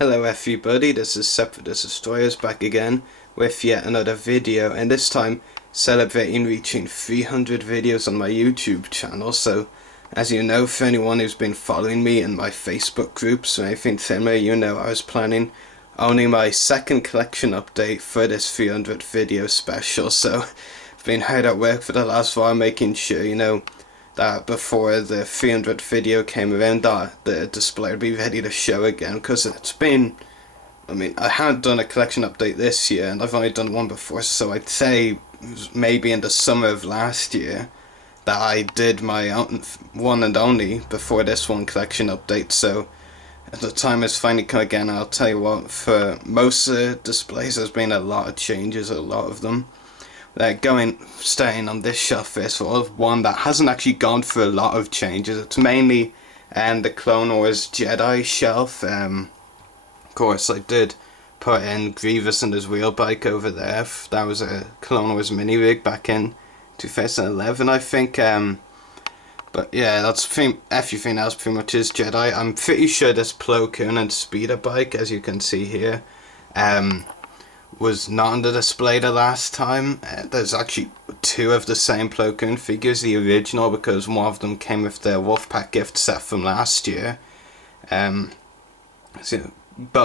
Hello everybody, this is SeparatistDestroyers back again with yet another video, and this time celebrating reaching 300 videos on my YouTube channel. So as you know, for anyone who's been following me in my Facebook groups or anything similar, you know I was planning only my second collection update for this 300 video special. So I've been hard at work for the last while making sure, that before the 300th video came around that the display would be ready to show again, because it's been, I hadn't done a collection update this year and I've only done one before, so I'd say maybe in the summer of last year that I did my own one and only before this one collection update. So the time has finally come again. I'll tell you what, for most of the displays there's been a lot of changes, a lot of them. Staying on this shelf first of all, one that hasn't actually gone through a lot of changes. It's mainly the Clone Wars Jedi shelf. Of course I did put in Grievous and his wheel bike over there. That was a Clone Wars mini rig back in 2011, I think. But yeah, that's everything else pretty much is Jedi. I'm pretty sure this Plo Koon and speeder bike, as you can see here, was not on the display the last time. There's actually two of the same Plo Koon figures, the original, because one of them came with the Wolfpack gift set from last year. But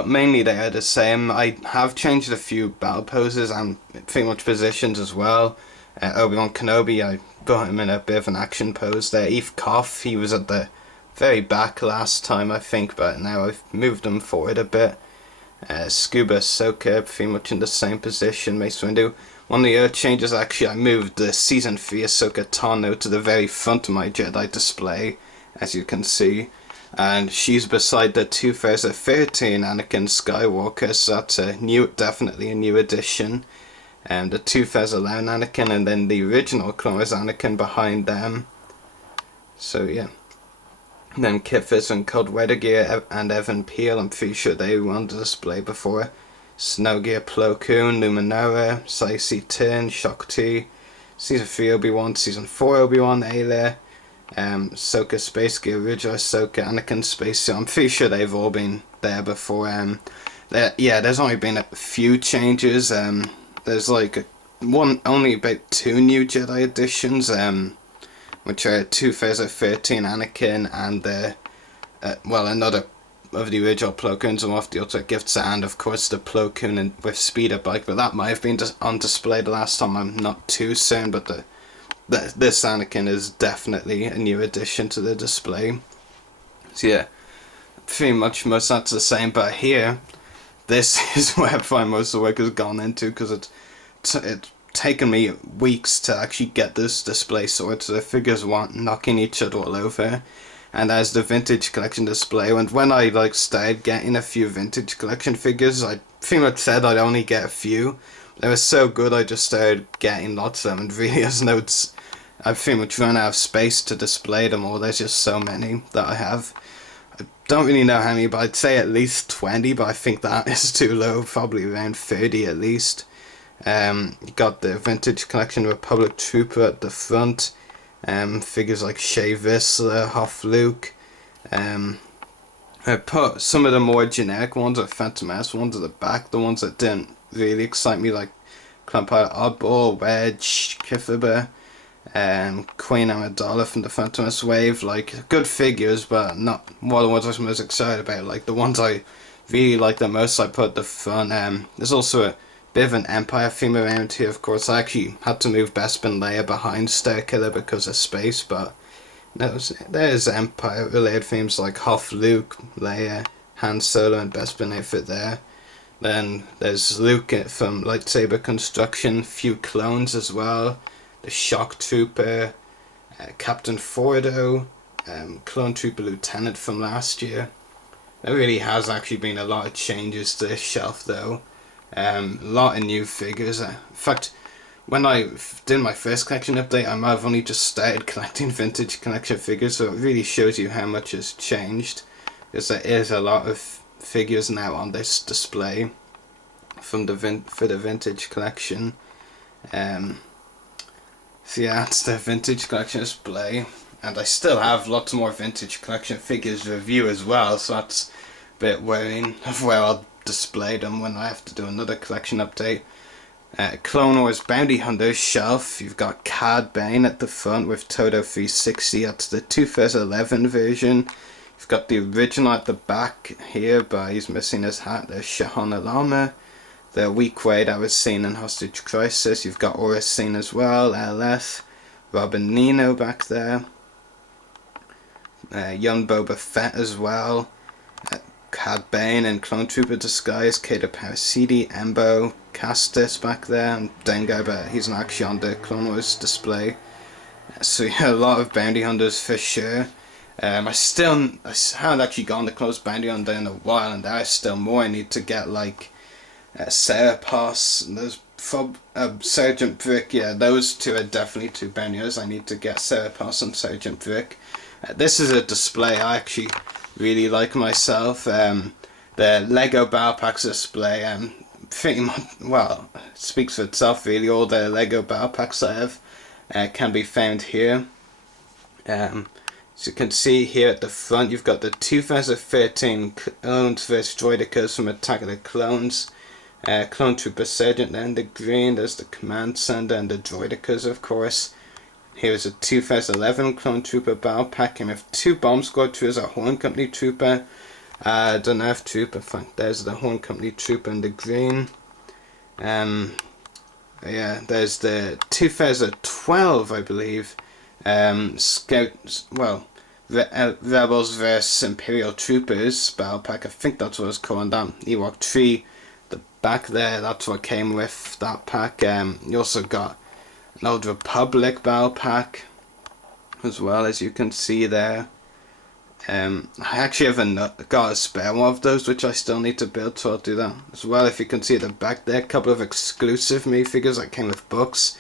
mainly they are the same. I have changed a few battle poses and pretty much positions as well. Obi-Wan Kenobi, I put him in a bit of an action pose there. Eve Koff, he was at the very back last time I think, but now I've moved him forward a bit. Scuba Ahsoka, pretty much in the same position. Mace Windu. One of the other changes, actually, I moved the Season 3 Ahsoka Tano to the very front of my Jedi display, as you can see. And she's beside the 2013 Anakin Skywalker, so that's definitely a new addition. The 2011 Anakin, and then the original Clone Wars Anakin behind them. So yeah. Then Kit Fish and Cold Weather Gear and Evan Peel, I'm pretty sure they were on the display before. Snow Gear Plo Koon, Numenera, Saisi Tin, Shock T, Season 3 Obi-Wan, Season 4 Obi-Wan, Ayla, Ahsoka Space Gear, Original Ahsoka, Anakin Space Suit. I'm pretty sure they've all been there before. There's only been a few changes. There's only about two new Jedi additions, which are 2013 Anakin and another of the original Plo Koons and one of the Ultimate Gifts, and of course the Plo Koon with speeder bike, but that might have been on display the last time, I'm not too certain, but this Anakin is definitely a new addition to the display. So yeah, pretty much most that's the same, but here, this is where I find most of the work has gone into, because it's taken me weeks to actually get this display sorted, so the figures weren't knocking each other all over. And as the vintage collection display, when I started getting a few vintage collection figures, I pretty much said I'd only get a few. They were so good I just started getting lots of them, and really I've pretty much run out of space to display them all. There's just so many that I have. I don't really know how many, but I'd say at least 20, but I think that is too low, probably around 30 at least. You got the vintage collection Republic Trooper at the front, figures like Shea Vissla, Hoth Luke. I put some of the more generic ones, or Phantom Menace ones, at the back, the ones that didn't really excite me, like Clone Pilot Oddball, Wedge, Kifaba, Queen Amidala from the Phantom Menace wave. Good figures, but not one of the ones I was most excited about. Like the ones I really like the most, I put at the front. There's also a bit of an Empire theme around here, of course. I actually had to move Bespin Leia behind Starkiller because of space, but there's Empire related themes like Hoth Luke, Leia, Han Solo, and Bespin outfit there. Then there's Luke from Lightsaber Construction, few clones as well. The Shock Trooper, Captain Fordo, Clone Trooper Lieutenant from last year. There really has actually been a lot of changes to this shelf though. A lot of new figures. In fact, when I did my first collection update, I might have only just started collecting vintage collection figures, so it really shows you how much has changed, because there is a lot of figures now on this display from for the vintage collection. So yeah, that's the vintage collection display, and I still have lots more vintage collection figures to review as well, so that's bit worrying of where I'll display them when I have to do another collection update. Clone Wars Bounty Hunters shelf. You've got Cad Bane at the front with Toto 360. That's the 2011 version. You've got the original at the back here, but he's missing his hat. There's Shahan Alama, the weak way that was seen in Hostage Crisis. You've got Aura Seen as well, LS, Robin Nino back there. Young Boba Fett as well. Cad Bane and Clone Trooper disguise, Kato Parasiti, Embo, Castus back there, and Dengar, but he's not actually on the Clone Wars display. So yeah, a lot of bounty hunters for sure. I haven't actually gone to Close Bounty Hunter in a while, and there are still more I need to get, like Serapos, and there's Sergeant Brick. Yeah, those two are definitely two bounty hunters I need to get, Serapos and Sergeant Brick. This is a display I actually really like myself. The Lego Battle Packs display, pretty much, well, it speaks for itself really. All the Lego Battle Packs I have can be found here. So you can see here at the front you've got the 2013 Clones vs Droidekas from Attack of the Clones. Clone Trooper Sergeant there in the green, there's the Command Center and the Droidekas of course. Here's a 2011 Clone Trooper Battle Pack with 2 Bomb Squad Troopers, a Horn Company Trooper, the Nerf Trooper, there's the Horn Company Trooper in the green. Yeah, there's the 2012, I believe, Scouts, well, Rebels vs Imperial Troopers Battle Pack, I think that's what it's called, that Ewok tree, the back there, that's what came with that pack. You also got an Old Republic Battle Pack as well, as you can see there. I actually haven't got a spare one of those, which I still need to build, so I'll do that as well. If you can see at the back there, a couple of exclusive minifigures that came with books.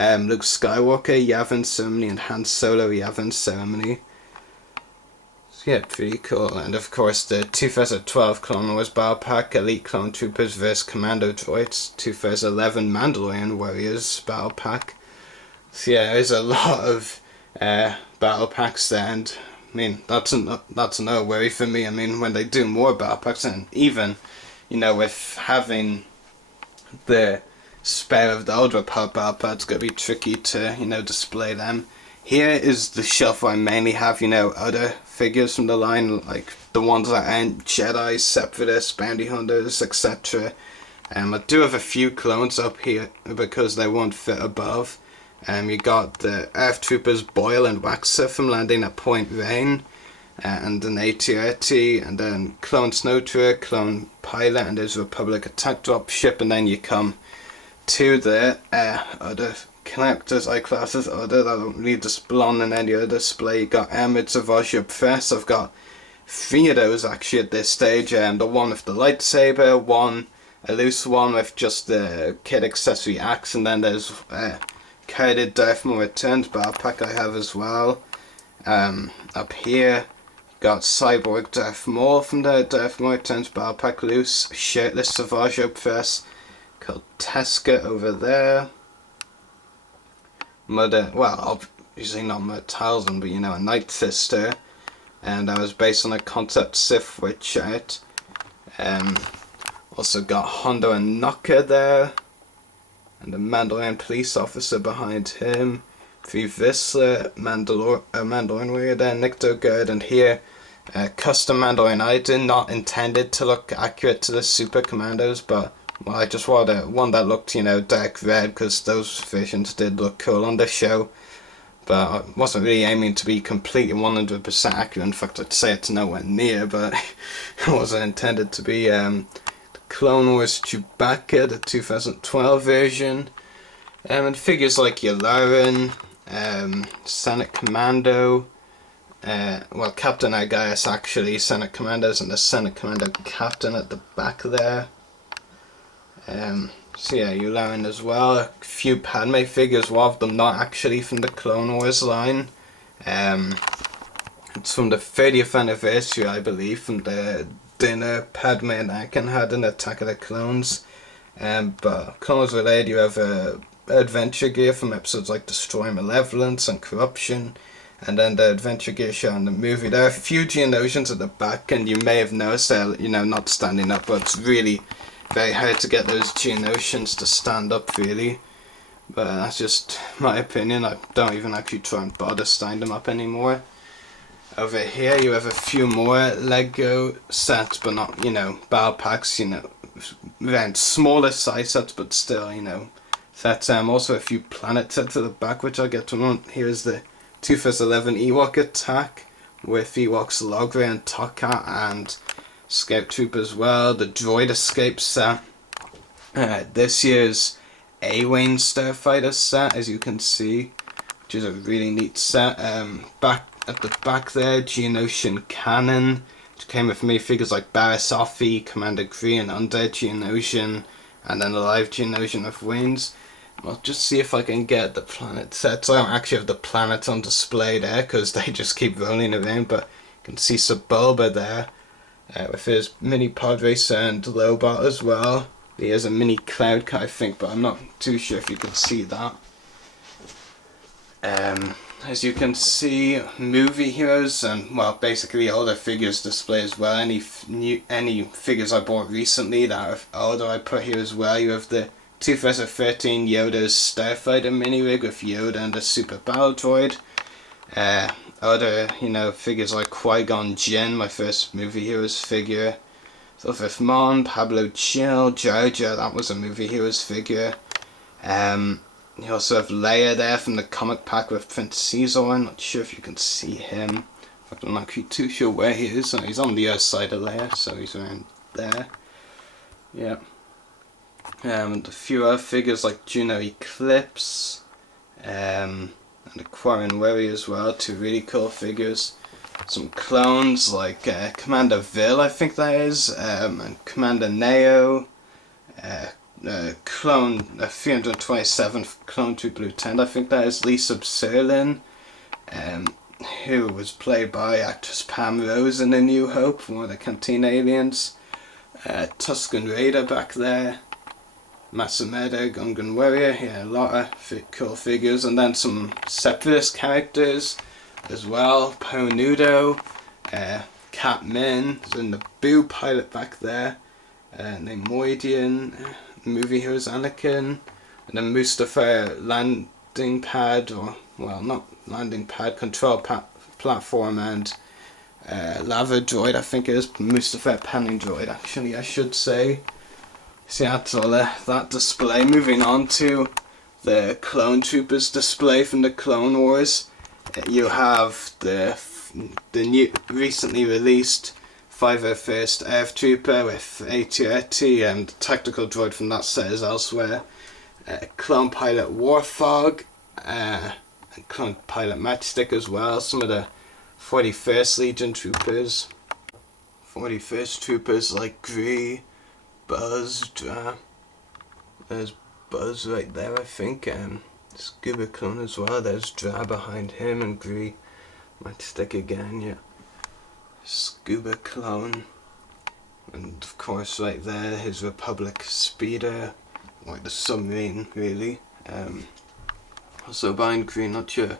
Luke Skywalker, Yavin Ceremony, and Han Solo, Yavin Ceremony. So yeah, pretty cool. And of course the 2012 Clone Wars Battle Pack, Elite Clone Troopers vs Commando Droids, 2011 Mandalorian Warriors Battle Pack. So yeah, there's a lot of battle packs there, and I mean, that's no worry for me. I mean, when they do more battle packs, and even, you know, with having the spare of the Old Republic battle packs, it's gonna be tricky to, you know, display them. Here is the shelf where I mainly have, you know, other figures from the line, like the ones that aren't Jedi, Separatists, Bounty Hunters, etc. I do have a few clones up here because they won't fit above. You got the Earth Troopers Boyle and Waxer from landing at Point Rain, and an AT-AT, and then Clone Snow Trooper, Clone Pilot, and there's Republic Attack Drop Ship, and then you come to the other characters I class as other that don't really belong in any other display. You got Ahmed Savage up first. I've got 3 of those actually at this stage, the one with the lightsaber, one a loose one with just the kit accessory axe, and then there's Carded Darth Maul Returns battle pack I have as well. Up here got Cyborg Darth Maul from the Darth Maul Returns battle pack loose, shirtless Savage up first, called Teska over there. Mother, well, obviously not Mother Talzin, but you know, a Night Sister, and that was based on a concept Sith Witch art. Also got Hondo and Naka there, and the Mandalorian police officer behind him. Free Vissla, Mandalorian warrior there, Nikto Gerd, and here custom Mandalorian item, not intended to look accurate to the Super Commandos, but well, I just wanted one that looked, you know, dark red, because those versions did look cool on the show. But I wasn't really aiming to be completely 100% accurate. In fact, I'd say it's nowhere near, but it wasn't intended to be. The Clone Wars Chewbacca, the 2012 version. And figures like Yularen, Senate Commando, well, Captain Argaius actually, Senate Commandos, and the Senate Commando Captain at the back there. So yeah, Yularen as well. A few Padme figures, one of them not actually from the Clone Wars line. It's from the 30th anniversary, I believe, from the dinner Padme and Anakin had in Attack of the Clones. But Clone Wars related, you have adventure gear from episodes like Destroy Malevolence and Corruption. and then the Adventure Gear show and the movie. There are a few Geonosians at the back, and you may have noticed they're, you know, not standing up, but it's really very hard to get those Geonosians to stand up, really. But that's just my opinion. I don't even actually try and bother standing them up anymore. Over here you have a few more Lego sets, but not, you know, battle packs, you know, around smaller size sets, but still, you know, sets. Also a few planet sets at the back, which I'll get to one. Here's the 2011 Ewok attack with Ewoks Logray and Tokka and Scout Troop as well. The Droid Escape set. This year's A-Wing Starfighter set, as you can see, which is a really neat set. Back at the back there, Geonosian Cannon, which came with minifigures like Barriss Offee, Commander Gree, and Undead Geonosian, and then a live Geonosian with wings. I'll just see if I can get the planet sets. I don't actually have the planets on display there because they just keep rolling around, but you can see Sebulba there with his mini pod racer and Lobot as well. He has a mini cloud car, I think, but I'm not too sure if you can see that. As you can see, movie heroes and, well, basically all the figures display as well. Any figures I bought recently that are older I put here as well. You have the 2013 Yoda's Starfighter mini-rig with Yoda and a Super Battle Droid. Other, you know, figures like Qui-Gon Jinn, my first movie heroes figure. Sylvester Mon, Pablo Chill, Jar Jar, that was a movie heroes figure. You also have Leia there from the comic pack with Prince Caesar. I'm not sure if you can see him. In fact, I'm not actually too sure where he is. He's on the other side of Leia, so he's around there. Yeah. And a few other figures like Juno Eclipse, and the Quarren Worry as well, two really cool figures. Some clones like Commander Vil, I think that is, and Commander Neo, clone 327th Clone Troop Lieutenant, I think that is Lisa Serlin, who was played by actress Pam Rose in A New Hope, one of the Cantina aliens. Tusken Raider back there, Masameda, Gungan Warrior, yeah, a lot of cool figures, and then some Separatist characters as well. Po Nudo, Cat Min, and the Boo pilot back there, Neimoidian, movie heroes Anakin, and then Mustafar landing pad, or, well, not landing pad, control platform, and lava droid, I think it is, Mustafar panning droid, actually, I should say. So that's all that display. Moving on to the Clone Troopers display from the Clone Wars. You have the new, recently released 501st Earth Trooper with AT-AT, and the tactical droid from that set is elsewhere. Clone Pilot Warthog, and Clone Pilot Matchstick as well. Some of the 41st Legion Troopers. 41st Troopers like Gree, Buzz, Dra. There's Buzz right there, I think. Scuba Clone as well. There's Dra behind him, and Gree. Matchstick again, yeah. Scuba Clone. And of course, right there, his Republic Speeder. Like the submarine, really. Also behind Gree, not sure.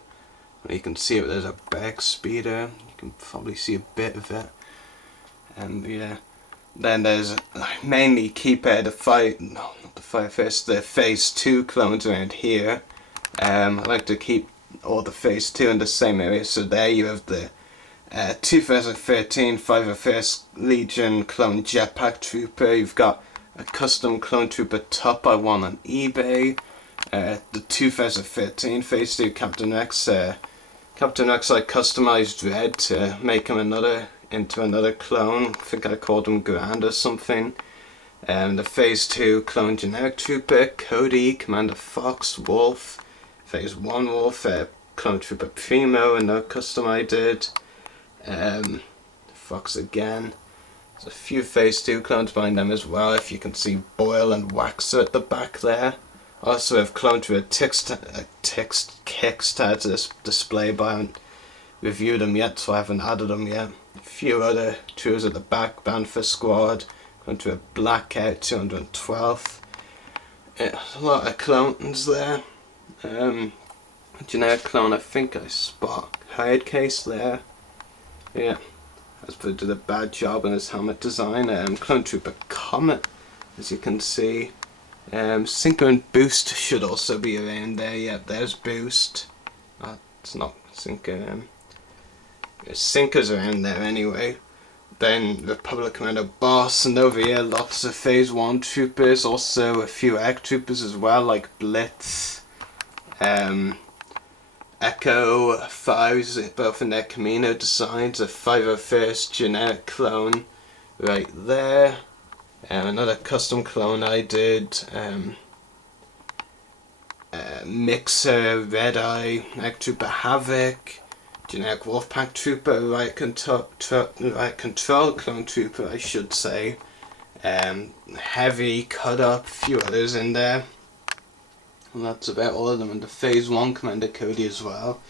Well, you can see it, there's a Beck Speeder. You can probably see a bit of it. And yeah. Then there's mainly keep the Phase 2 clones around here. I like to keep all the Phase 2 in the same area. So there you have the 2013 501st Legion Clone Jetpack Trooper. You've got a custom Clone Trooper top I won on eBay. The 2013 Phase 2 Captain Rex. Captain Rex I customized Red to make him into another clone. I think I called him Grand or something. The Phase 2 Clone Generic Trooper, Cody, Commander Fox, Wolf, Phase 1 Wolf, Clone Trooper Primo, another custom I did. Fox again. There's a few Phase 2 clones behind them as well, if you can see Boyle and Waxer at the back there. Also have Clone Trooper Kickstad to this display, but I haven't reviewed them yet, so I haven't added them yet. A few other troopers at the back, Banfer Squad, Clone Trooper Blackout 212th. A lot of clones there. generic clone. I think I spot hide case there. Yeah, Hasbro did a bad job on his helmet design. Clone Trooper Comet, as you can see. Sinker and Boost should also be around there. Yep, there's Boost. It's not Sinker. Sinker's around there anyway. Then Republic Commander Boss, and over here lots of Phase 1 troopers, also a few egg troopers as well, like Blitz, Echo 5s, both in their Camino designs, a 501st generic clone right there, another custom clone I did, Mixer, Red Eye, Egg Trooper Havoc, generic Wolfpack Trooper, Right Control Clone Trooper I should say, Heavy, Cut Up, a few others in there. And that's about all of them, and the Phase 1 Commander Cody as well.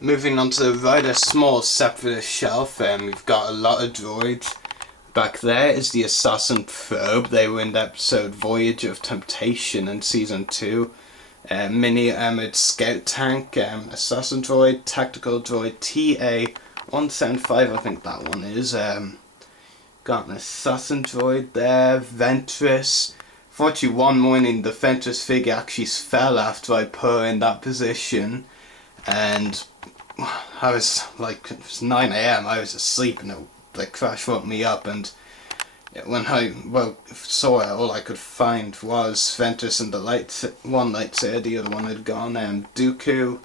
Moving on to the right, a small Separatist shelf, we've got a lot of droids. Back there is the Assassin Probe. They were in the episode Voyage of Temptation in Season 2. Mini armored scout tank, assassin droid, tactical droid TA-175, I think that one is. Got an assassin droid there, Ventress. Fortunately, one morning the Ventress figure actually fell after I put her in that position, and I was like, it was 9 AM, I was asleep, and it crash woke me up, and when I saw it, all I could find was Ventress and the one lightsaber, the other one had gone. Dooku,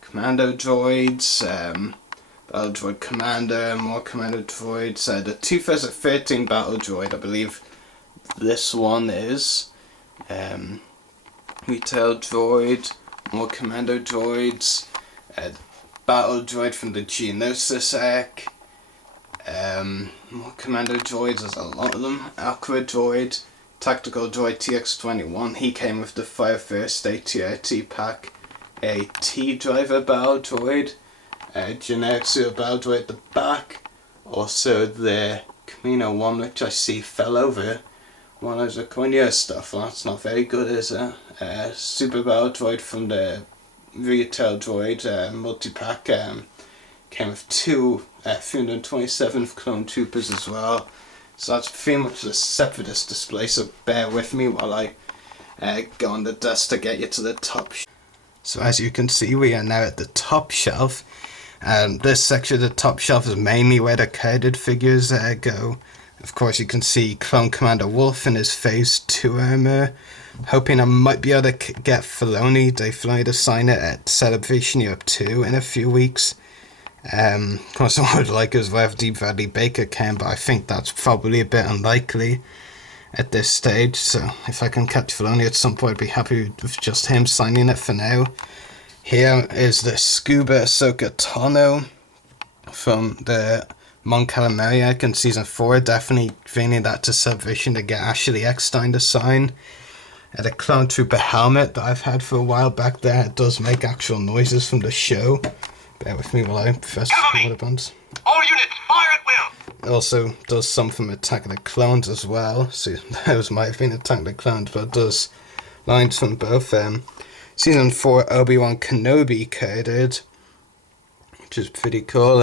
Commando droids, Battle Droid Commander, more Commando droids. The 2013 Battle Droid, I believe this one is. Retail Droid, more Commando droids. Battle Droid from the Geonosis Arc. More Commando droids, there's a lot of them. Aqua Droid, Tactical Droid TX21, he came with the 5-first ATRT pack. A T-Driver Battle Droid, a generic Super Battle Droid at the back. Also the Camino one, which I see fell over. One of the Cornea stuff, well, that's not very good, is it? Super Battle Droid from the Retail Droid multi-pack. Came with two 327th Clone Troopers as well. So that's pretty much the Separatist display, so bear with me while I go on the desk to get you to the top. So as you can see, we are now at the top shelf. This section of the top shelf is mainly where the carded figures go. Of course, you can see Clone Commander Wolf in his Phase 2 armor. Hoping I might be able to get Filoni, Dave Filoni, to sign it at Celebration Europe 2 in a few weeks. Of course, I would like as well if D. Bradley Baker can, but I think that's probably a bit unlikely at this stage. So if I can catch Filoni at some point, I'd be happy with just him signing it for now. Here is the Scuba Ahsoka Tano from the Mon Calamari arc in Season 4. Definitely bringing that to Celebration to get Ashley Eckstein to sign. The Clone Trooper helmet that I've had for a while back there. It does make actual noises from the show. Bear with me while I press the water buttons. All units, fire at will! It also does some from Attack of the Clones as well. So those might have been Attack of the Clones, but it does lines from both. Season 4 Obi-Wan Kenobi carded, which is pretty cool.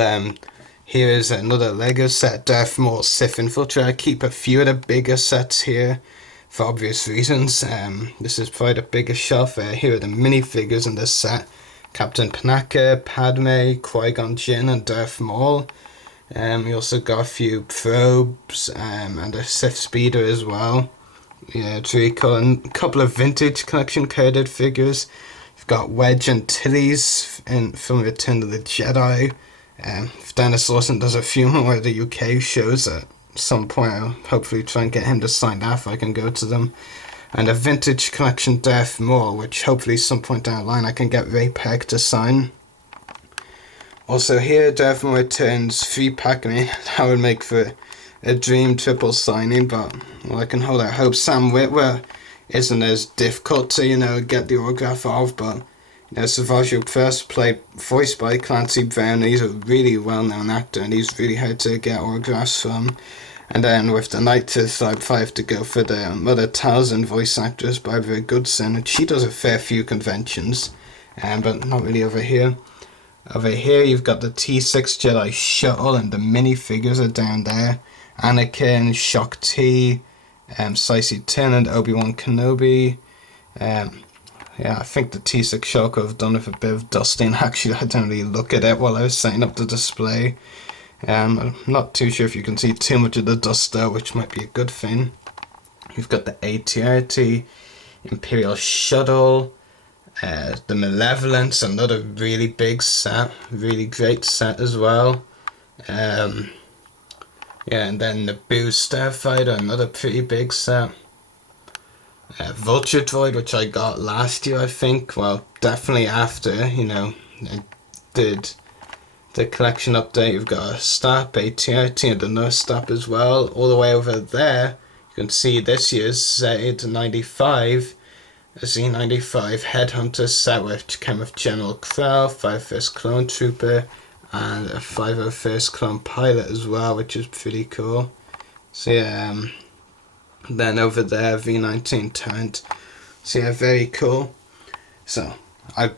Here is another Lego set, Darth Maul Sith Infiltrator. I keep a few of the bigger sets here for obvious reasons. This is probably the biggest shelf. Here are the minifigures in this set. Captain Panaka, Padme, Qui-Gon Jinn and Darth Maul. We also got a few probes and a Sith Speeder as well. Yeah, it's really cool. And a couple of vintage collection carded figures. We've got Wedge and Tilly's from Return of the Jedi. If Dennis Lawson does a few more of the UK shows at some point, I'll hopefully try and get him to sign that if I can go to them. And a vintage collection Darth Maul, which hopefully some point down the line I can get Ray Peg to sign. Also here, Darth Maul returns 3-pack. I mean, that would make for a dream triple signing, but well, I can hold out hope. Sam Witwer isn't as difficult to, get the autograph of, but Savage Opress, played voiced by Clancy Brown. He's a really well-known actor, and he's really hard to get autographs from. And then with the Night Sith, I'd have to go for the Mother Talzin voice actress, Barbara Goodson, and she does a fair few conventions. but not really over here. Over here you've got the T6 Jedi Shuttle, and the minifigures are down there. Anakin, Shock T, Cicey Tin, and Obi-Wan Kenobi. Yeah, I think the T6 Shuttle could have done with a bit of dusting. Actually, I didn't really look at it while I was setting up the display. I'm not too sure if you can see too much of the dust though, which might be a good thing. You've got the AT-AT, Imperial Shuttle, the Malevolence, another really big set, really great set as well. Yeah, and then the Boo Starfighter, another pretty big set. Vulture Droid, which I got last year, I think. Well, definitely after, you know, I did the collection update. You've got a Stap, AT-AT, and another Stap as well. All the way over there, you can see this year's set 95. A Z95 Headhunter set, which came with General Krell, 51st Clone Trooper, and a 501st Clone Pilot as well, which is pretty cool. So yeah, then over there, V19 Turret. So yeah, very cool. So I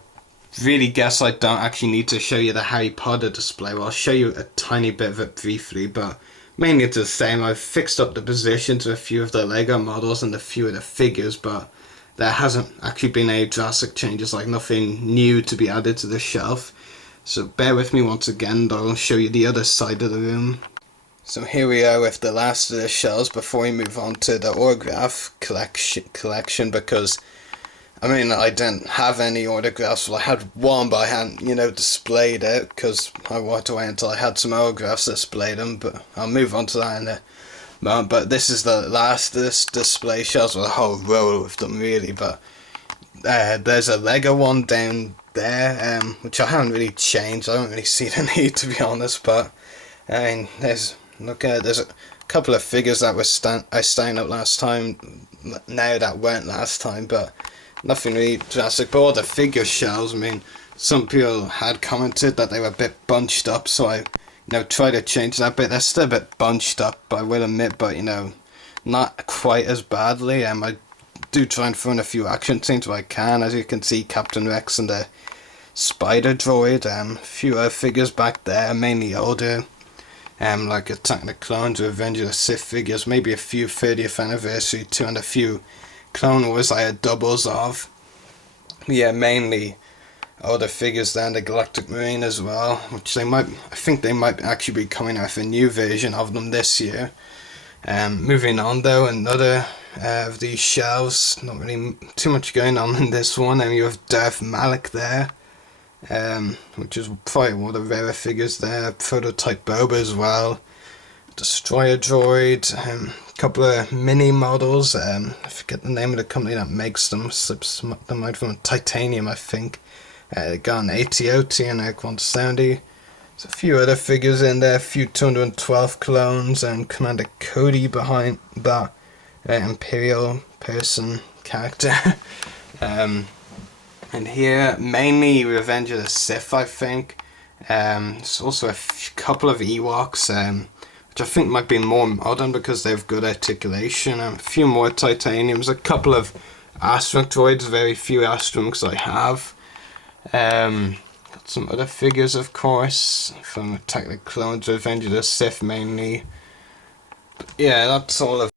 really guess I don't actually need to show you the Harry Potter display. Well, I'll show you a tiny bit of it briefly, but mainly it's the same. I've fixed up the positions of a few of the Lego models and a few of the figures, but there hasn't actually been any drastic changes, like nothing new to be added to the shelf. So bear with me once again, and I'll show you the other side of the room. So here we are with the last of the shelves before we move on to the autograph collection, because I mean, I didn't have any autographs. Well, I had one, but I hadn't, you know, displayed it because I walked away until I had some autographs to display them. But I'll move on to that in a moment. But this is the last of this display shelves, with a whole row of them, really. But there's a Lego one down there, which I haven't really changed. I don't really see the need, to be honest. But I mean, there's a couple of figures that I signed up last time. Now that weren't last time, but nothing really drastic. But all the figure shelves, I mean, some people had commented that they were a bit bunched up, so I, you know, try to change that bit. They're still a bit bunched up, I will admit, but you know, not quite as badly. I do try and throw in a few action scenes where I can. As you can see, Captain Rex and the Spider Droid. A few other figures back there, mainly older. Like Attack the Clones, Revenge of the Sith figures, maybe a few 30th anniversary too, and a few Clone Wars I had doubles of. Yeah, mainly older figures there, and the Galactic Marine as well, which I think they might actually be coming out with a new version of them this year. Moving on though, another of these shelves, not really too much going on in this one, and you have Darth Malak there. Which is probably one of the rarer figures there. Prototype Boba as well. Destroyer Droid. A couple of mini models. I forget the name of the company that makes them. Them out from Titanium, I think. Got an AT-AT and Eric 170. There's a few other figures in there. A few 212 clones, and Commander Cody behind that Imperial person character. And here, mainly Revenge of the Sith, I think. There's also a couple of Ewoks, which I think might be more modern because they have good articulation. A few more Titaniums, a couple of Astromech droids, very few Astromechs I have. Got some other figures, of course, from Attack the Clones, Revenge of the Sith mainly. But yeah, that's all of